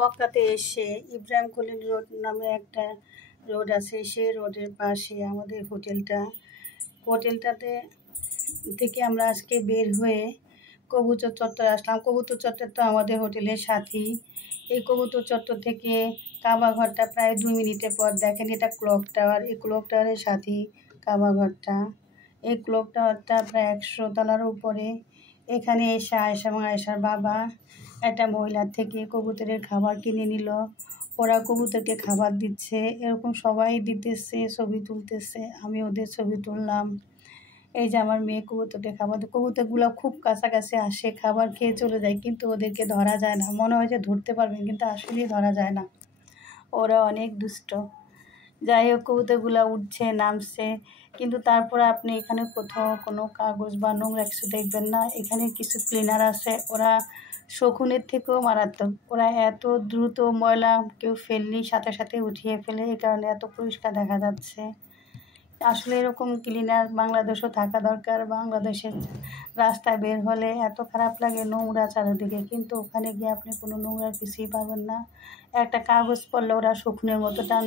মক্কাতে এসে ইব্রাহিম খলিল রোড নামে একটা রোড আছে, সেই রোডের পাশে আমাদের হোটেলটাতে থেকে আমরা আজকে বের হয়ে কবুতর চত্বর আসলাম। কবুতর চত্বর তো আমাদের হোটেলের সাথেই। এই কবুতর চত্বর থেকে কাবা ঘরটা প্রায় 2 মিনিটের পর। দেখেন, এটা ক্লক টাওয়ার। এই ক্লক টাওয়ারের সাথেই কাবা ঘরটা। এই ক্লক টাওয়ারটা প্রায় 100 তলার উপরে। এখানে এসে আয়েশা এবং আয়েশার বাবা একটা মহিলার থেকে কবুতরের খাবার কিনে নিল। ওরা কবুতরকে খাবার দিচ্ছে, এরকম সবাই দিতেছে, ছবি তুলতেছে। আমি ওদের ছবি তুললাম। এই যে আমার মেয়ে কবুতরকে খাবার, কবুতরগুলো খুব কাছাকাছি আসে, খাবার খেয়ে চলে যায়, কিন্তু ওদেরকে ধরা যায় না। মনে হয় যে ধরতে পারবেন, কিন্তু আসলেই ধরা যায় না। ওরা অনেক দুষ্ট। যাই হোক, কবুতরগুলো উঠছে, নামছে, কিন্তু তারপরে আপনি এখানে কোথাও কোনো কাগজ বা নোংরা কিছু দেখবেন না। এখানে কিছু ক্লিনার আছে, ওরা শকুনের থেকেও মারাত্মক। ওরা এত দ্রুত ময়লা কেউ ফেললেই সাথে সাথে উঠিয়ে ফেলে, এই কারণে এত পরিষ্কার দেখা যাচ্ছে। আসলে এরকম ক্লিনার বাংলাদেশও থাকা দরকার। বাংলাদেশের রাস্তায় বের হলে এত খারাপ লাগে, নোংরা চারিদিকে, কিন্তু ওখানে গিয়ে আপনি কোনো নোংরা কিছুই পাবেন না। একটা কাগজ পড়লে ওরা শকুনের মতো টান